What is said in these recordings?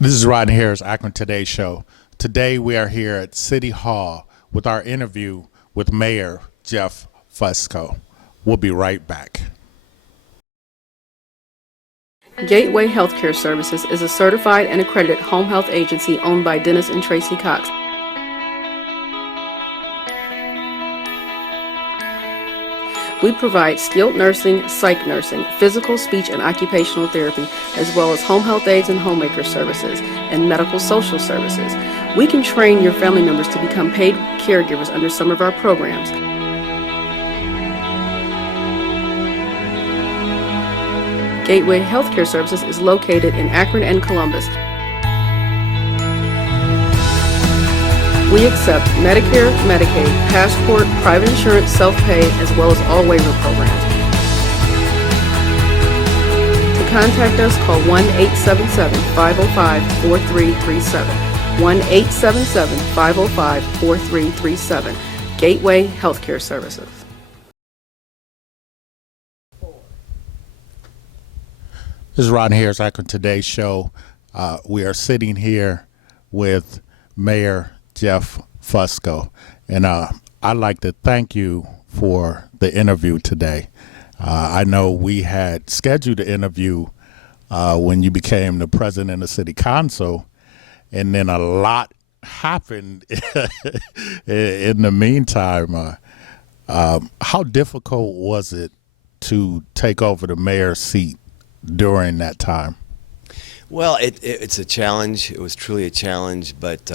This is Rodney Harris, Akron Today Show. Today we are here at City Hall with our interview with Mayor Jeff Fusco. We'll be right back. Gateway Healthcare Services is a certified and accredited home health agency owned by Dennis and Tracy Cox. We provide skilled nursing, psych nursing, physical, speech, and occupational therapy, as well as home health aides and homemaker services, and medical social services. We can train your family members to become paid caregivers under some of our programs. Gateway Healthcare Services is located in Akron and Columbus. We accept Medicare, Medicaid, Passport, private insurance, self-pay, as well as all waiver programs. To contact us, call 1-877-505-4337. 1-877-505-4337. Gateway Healthcare Services. This is Rodney Harris, Akron Today Show. We are sitting here with Mayor Jeff Fusco, and I'd like to thank you for the interview today. I know we had scheduled the interview when you became the president of City Council, and then a lot happened in the meantime. How difficult was it to take over the mayor's seat during that time? Well, it's a challenge. It was truly a challenge, but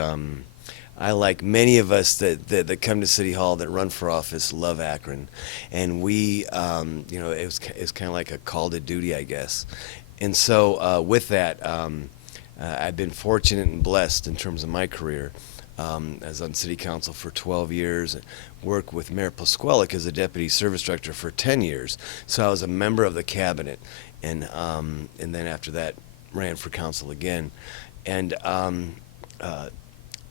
I, like many of us that come to City Hall that run for office, love Akron, and we, it was kind of like a call to duty, I guess. And so with that, I've been fortunate and blessed in terms of my career. As on City Council for 12 years, worked with Mayor Pasqualik as a Deputy Service Director for 10 years. So I was a member of the cabinet, and then after that ran for council again. And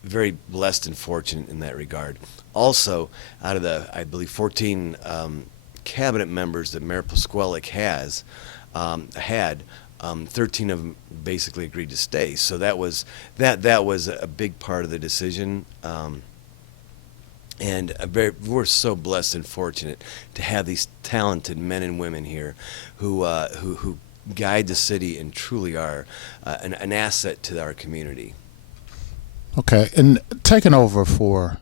very blessed and fortunate in that regard. Also, out of the, I believe, 14 cabinet members that Mayor Pasqualik had, 13 of them basically agreed to stay. So that was a big part of the decision. And we're so blessed and fortunate to have these talented men and women here who guide the city and truly are an asset to our community. Okay, and taking over for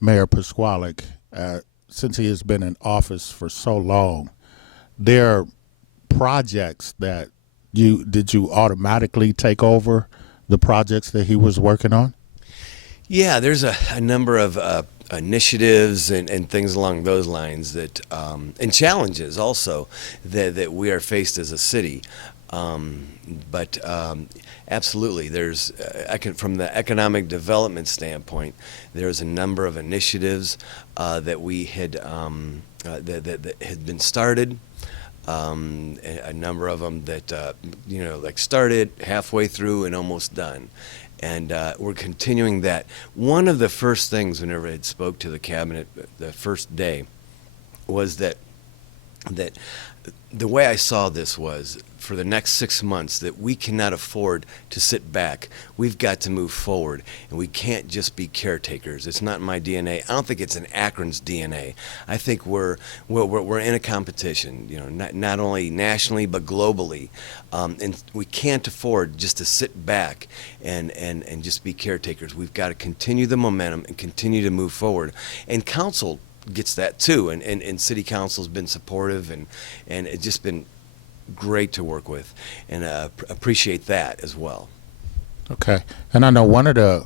Mayor Pasqualik, since he has been in office for so long, there are projects that did you automatically take over the projects that he was working on? Yeah, there's a number of initiatives and things along those lines that and challenges also that we are faced as a city. But absolutely, there's from the economic development standpoint, there's a number of initiatives that we had that had been started. A number of them that like started halfway through and almost done, and we're continuing that. One of the first things whenever I had spoke to the cabinet the first day was that the way I saw this was for the next 6 months that we cannot afford to sit back. We've got to move forward, and we can't just be caretakers. It's not my DNA. I don't think it's in Akron's DNA. I think we're in a competition, not only nationally but globally, and we can't afford just to sit back and just be caretakers. We've got to continue the momentum and continue to move forward. And council gets that too, and City Council's been supportive, and it's just been great to work with, and appreciate that as well. Okay, and I know one of the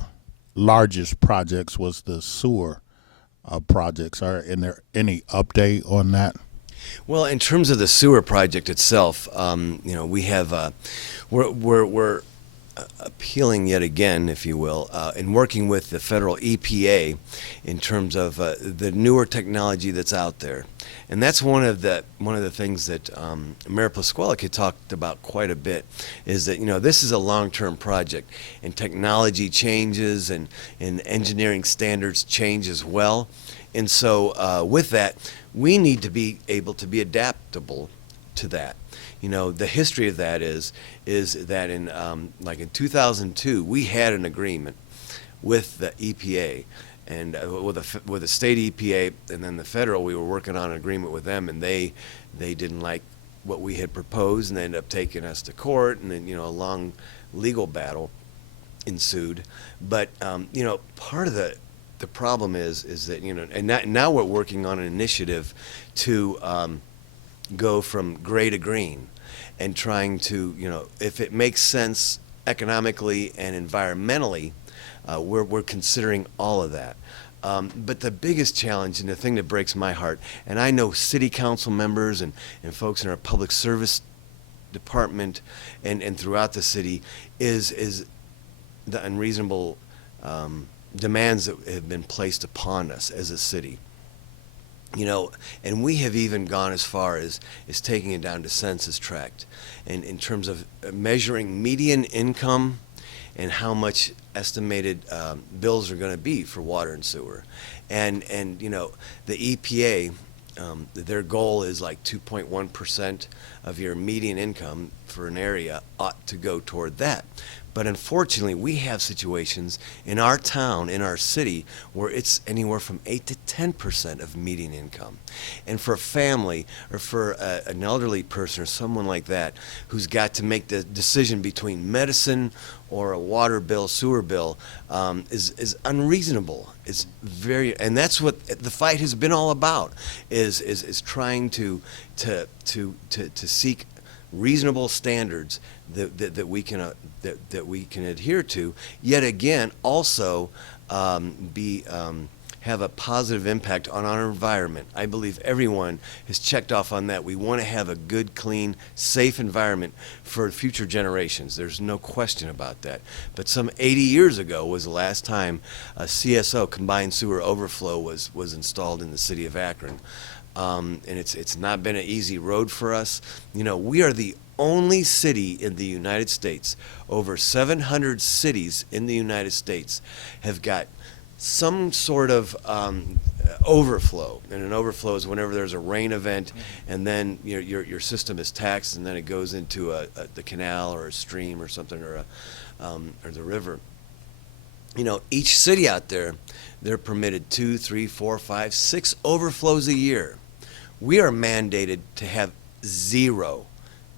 largest projects was the sewer projects. Is there any update on that? Well, in terms of the sewer project itself, we have we're appealing yet again, if you will, in working with the federal EPA in terms of the newer technology that's out there, and that's one of the things that Mayor Pasqualik had talked about quite a bit. Is that this is a long-term project, and technology changes and engineering standards change as well, and so with that, we need to be able to be adaptable to that. The history of that is that in like in 2002 we had an agreement with the EPA and with the state EPA, and then the federal. We were working on an agreement with them, and they didn't like what we had proposed, and they ended up taking us to court, and then a long legal battle ensued. But part of the problem is that and now we're working on an initiative to go from gray to green, and trying to if it makes sense economically and environmentally, we're considering all of that. But the biggest challenge, and the thing that breaks my heart, and I know city council members and folks in our public service department and throughout the city, is the unreasonable demands that have been placed upon us as a city. And we have even gone as far as taking it down to census tract, and in terms of measuring median income and how much estimated bills are going to be for water and sewer. And the EPA, their goal is like 2.1% of your median income for an area ought to go toward that. But unfortunately, we have situations in our town, in our city, where it's anywhere from 8 to 10% of median income. And for a family, or for an elderly person or someone like that, who's got to make the decision between medicine or a water bill, sewer bill, is unreasonable. It's very, and that's what the fight has been all about, is trying to seek reasonable standards that we can adhere to, yet again also have a positive impact on our environment. I believe everyone has checked off on that. We want to have a good, clean, safe environment for future generations. There's no question about that. But some 80 years ago was the last time a CSO, combined sewer overflow, was installed in the city of Akron. And it's not been an easy road for us. We are the only city in the United States. Over 700 cities in the United States have got some sort of overflow, and an overflow is whenever there's a rain event, and then your system is taxed, and then it goes into the canal or a stream or something, or the river. Each city out there, they're permitted 2, 3, 4, 5, 6 overflows a year. We are mandated to have zero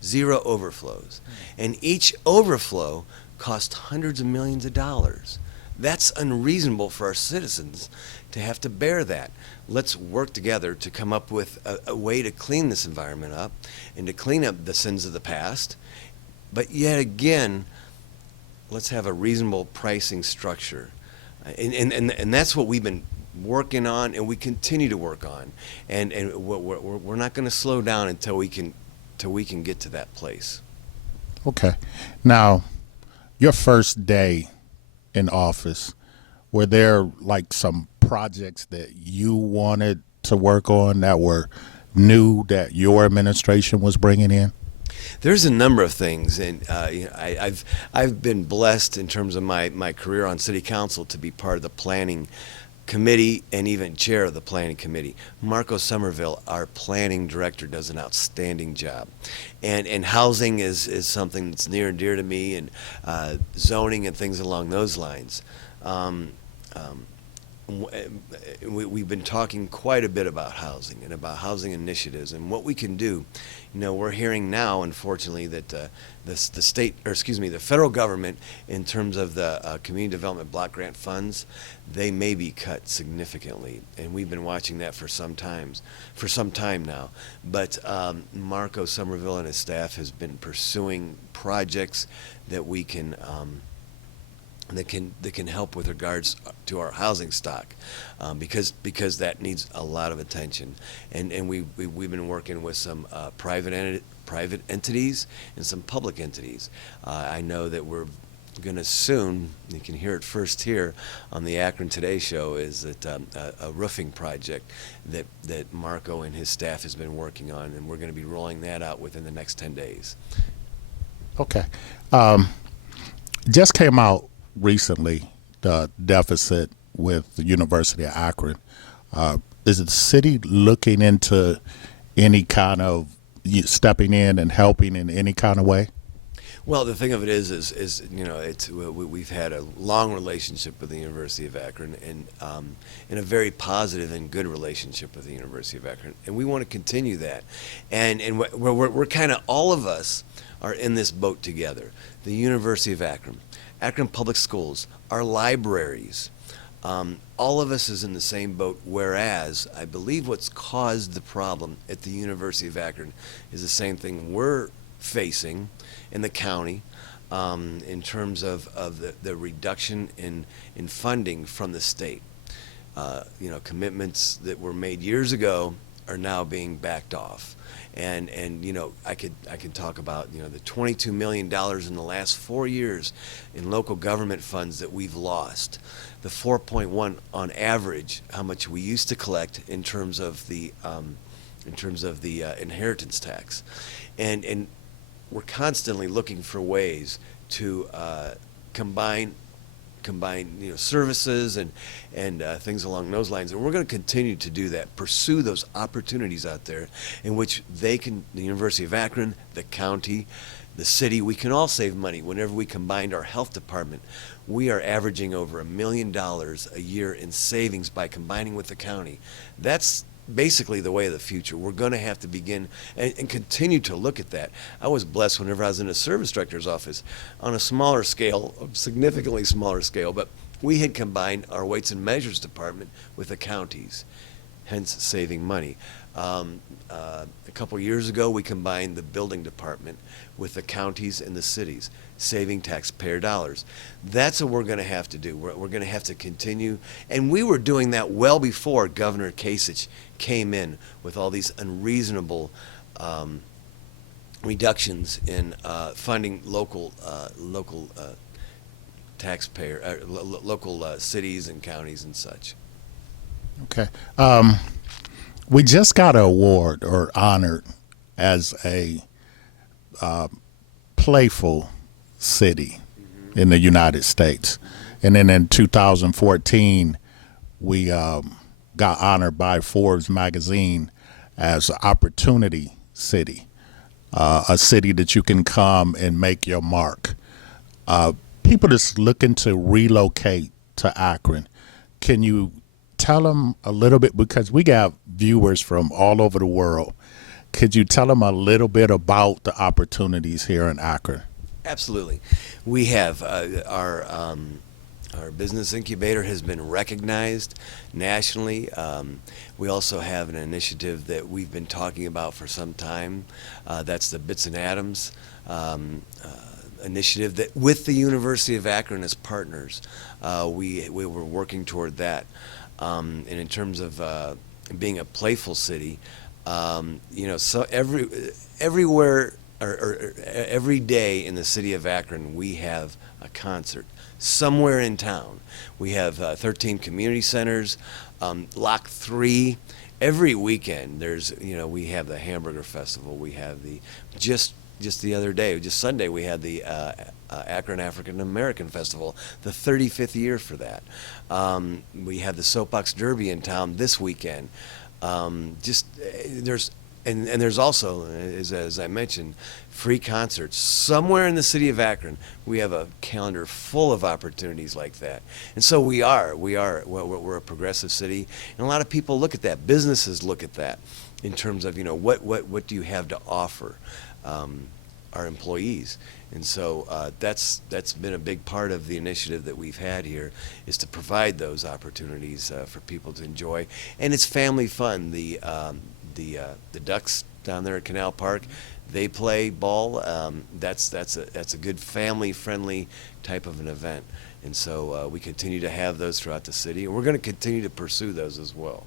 overflows, and each overflow costs hundreds of millions of dollars. That's unreasonable for our citizens to have to bear that. Let's work together to come up with a way to clean this environment up and to clean up the sins of the past. But yet again, let's have a reasonable pricing structure. And that's what we've been working on, and we continue to work on. And we're not going to slow down until we can get to that place. Okay. Now, your first day in office, were there like some projects that you wanted to work on that were new that your administration was bringing in? There's a number of things, and I've been blessed in terms of my career on city council to be part of the planning committee and even chair of the planning committee. Marco Somerville, our planning director, does an outstanding job, and housing is something that's near and dear to me, and zoning and things along those lines. We've been talking quite a bit about housing and about housing initiatives and what we can do. We're hearing now, unfortunately, that the federal government, in terms of the community development block grant funds, they may be cut significantly, and we've been watching that for some time now. But Marco Somerville and his staff has been pursuing projects that we can. That can help with regards to our housing stock, because that needs a lot of attention, and we've been working with some private entities and some public entities. I know that we're going to soon, you can hear it first here on the Akron Today show, is that a roofing project that Marco and his staff has been working on, and we're going to be rolling that out within the next 10 days. Okay. Just came out recently, the deficit with the University of Akron. Is the city looking into any kind of you stepping in and helping in any kind of way? Well, the thing of it is we've had a long relationship with the University of Akron, and a very positive and good relationship with the University of Akron, and we want to continue that. And we're kind of, all of us are in this boat together. The University of Akron, Akron Public Schools, our libraries, all of us is in the same boat. Whereas I believe what's caused the problem at the University of Akron is the same thing we're facing in the county, in terms of the reduction in funding from the state. Commitments that were made years ago are now being backed off. And I could talk about the $22 million in the last 4 years in local government funds that we've lost, the 4.1 on average how much we used to collect in terms of the inheritance tax, and we're constantly looking for ways to combine services and things along those lines, and we're going to continue to do that, pursue those opportunities out there in which the University of Akron, the county, the city, we can all save money. Whenever we combined our health department, we are averaging over $1 million a year in savings by combining with the county. That's basically the way of the future. We're going to have to begin and continue to look at that. I was blessed whenever I was in a service director's office on a smaller scale, a significantly smaller scale, but we had combined our weights and measures department with the counties, hence saving money. A couple years ago, we combined the building department with the counties and the cities, saving taxpayer dollars. That's what we're going to have to do. We're going to have to continue, and we were doing that well before Governor Kasich came in with all these unreasonable reductions in funding local taxpayer, local cities and counties and such. Okay. We just got an award or honored as a playful city in the United States. And then in 2014, we got honored by Forbes magazine as Opportunity City, a city that you can come and make your mark. People that's looking to relocate to Akron, can you tell them a little bit, because we got viewers from all over the world. Could you tell them a little bit about the opportunities here in Akron? Absolutely. We have our business incubator has been recognized nationally. We also have an initiative that we've been talking about for some time. That's the Bits and Atoms initiative that with the University of Akron as partners, we were working toward that. And in terms of being a playful city, so everywhere or every day in the city of Akron, we have a concert somewhere in town. We have 13 community centers, Lock 3. Every weekend, we have the Hamburger Festival. We have just the other day, just Sunday, we had the Akron African American Festival, the 35th year for that. We have the Soapbox Derby in town this weekend. There's also, as I mentioned, free concerts somewhere in the city of Akron. We have a calendar full of opportunities like that, and so we're a progressive city, and a lot of people look at that. Businesses look at that in terms of what do you have to offer our employees. And so that's been a big part of the initiative that we've had here, is to provide those opportunities for people to enjoy. And it's family fun. The Ducks down there at Canal Park, they play ball. That's a good family-friendly type of an event. And so we continue to have those throughout the city, and we're going to continue to pursue those as well.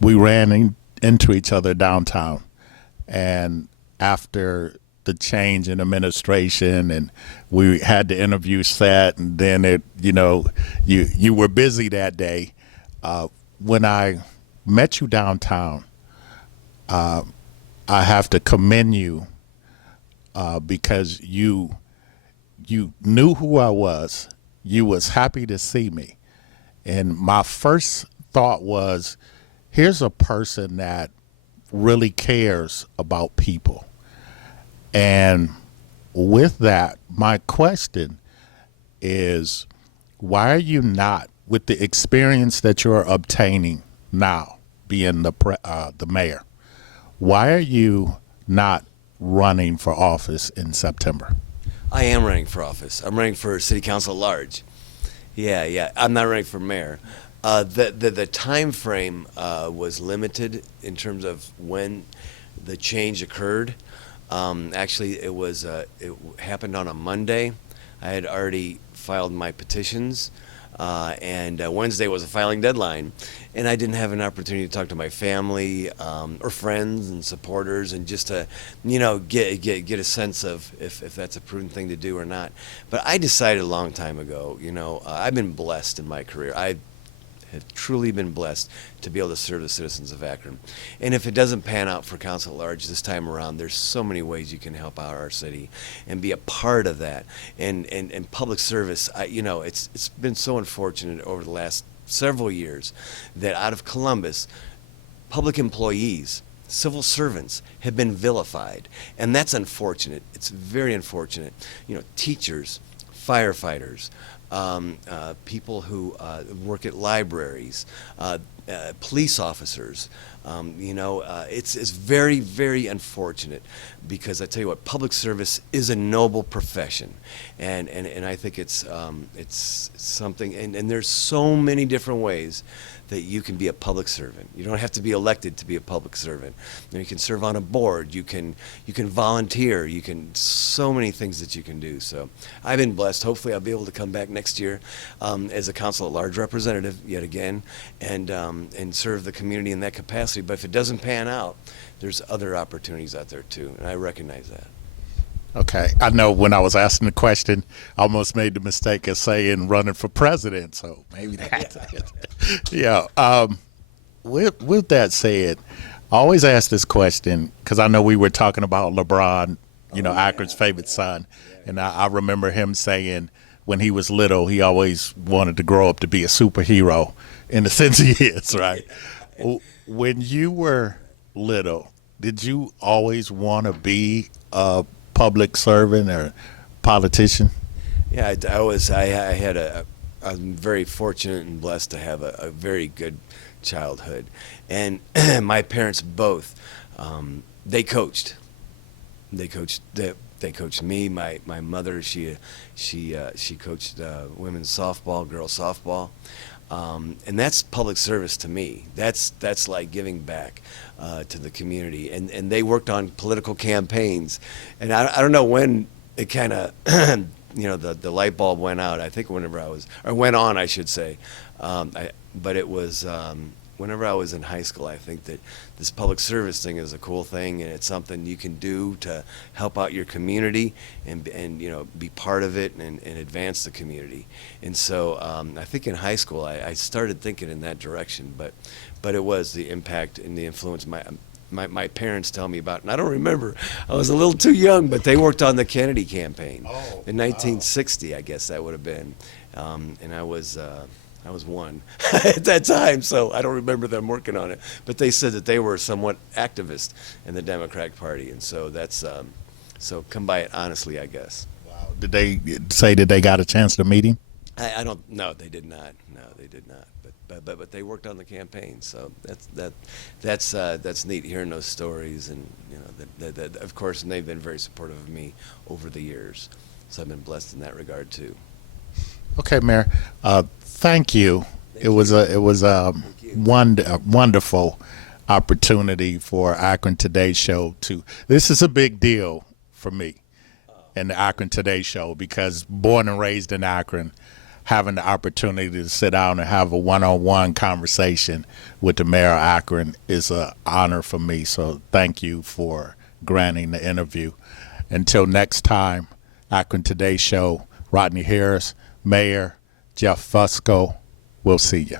We ran into each other downtown, and after the change in administration, and we had the interview set, and then you were busy that day. When I met you downtown, I have to commend you because you knew who I was. You was happy to see me, and my first thought was, here's a person that really cares about people. And with that, my question is, why are you not, with the experience that you're obtaining now, being the mayor, why are you not running for office in September? I am running for office. I'm running for city council at large. Yeah. I'm not running for mayor. The time frame was limited in terms of when the change occurred. Actually, it happened on a Monday. I had already filed my petitions, and Wednesday was a filing deadline, and I didn't have an opportunity to talk to my family or friends and supporters, and just to, get a sense of if that's a prudent thing to do or not. But I decided a long time ago. I've been blessed in my career. I have truly been blessed to be able to serve the citizens of Akron. And if it doesn't pan out for council at large this time around, there's so many ways you can help out our city and be a part of that. And public service, it's been so unfortunate over the last several years that out of Columbus, public employees, civil servants have been vilified. And that's unfortunate. It's very unfortunate. Teachers, firefighters, people who work at libraries, police officers. It's very, very unfortunate, because I tell you what, public service is a noble profession, and I think it's something, and there's so many different ways that you can be a public servant. You don't have to be elected to be a public servant. You can serve on a board. You can volunteer. So many things that you can do. So I've been blessed. Hopefully I'll be able to come back next year as a council at large representative yet again, and serve the community in that capacity. But if it doesn't pan out, there's other opportunities out there too, and I recognize that. Okay. I know when I was asking the question, I almost made the mistake of saying running for president. So maybe that's it. Yeah. With that said, I always ask this question because I know we were talking about LeBron, Akron's favorite son. And I remember him saying when he was little, he always wanted to grow up to be a superhero in the sense he is, right? When you were little, did you always want to be a public servant or politician? Yeah, I'm very fortunate and blessed to have a very good childhood, and my parents both, they coached. They coached me. My mother, she coached women's softball, girls softball. And that's public service to me. That's like giving back to the community. And they worked on political campaigns. And I don't know when it kind of, the light bulb went out. I think went on, I should say. But it was whenever I was in high school. I think that this public service thing is a cool thing, and it's something you can do to help out your community and be part of it and advance the community. And so I think in high school I started thinking in that direction, but it was the impact and the influence my parents tell me about, and I don't remember. I was a little too young, but they worked on the Kennedy campaign in 1960, I guess that would have been, and I was one at that time, so I don't remember them working on it. But they said that they were somewhat activist in the Democratic Party, and so that's so come by it honestly, I guess. Wow. Did they say that they got a chance to meet him? I don't. No, they did not. No, they did not. But they worked on the campaign, so that's neat hearing those stories, and that of course, and they've been very supportive of me over the years, so I've been blessed in that regard too. Okay, Mayor. Thank you. It was a wonderful opportunity for Akron Today Show this is a big deal for me and the Akron Today Show, because born and raised in Akron, having the opportunity to sit down and have a one-on-one conversation with the mayor of Akron is an honor for me. So thank you for granting the interview. Until next time, Akron Today Show, Rodney Harris, Mayor Jeff Fusco, we'll see you.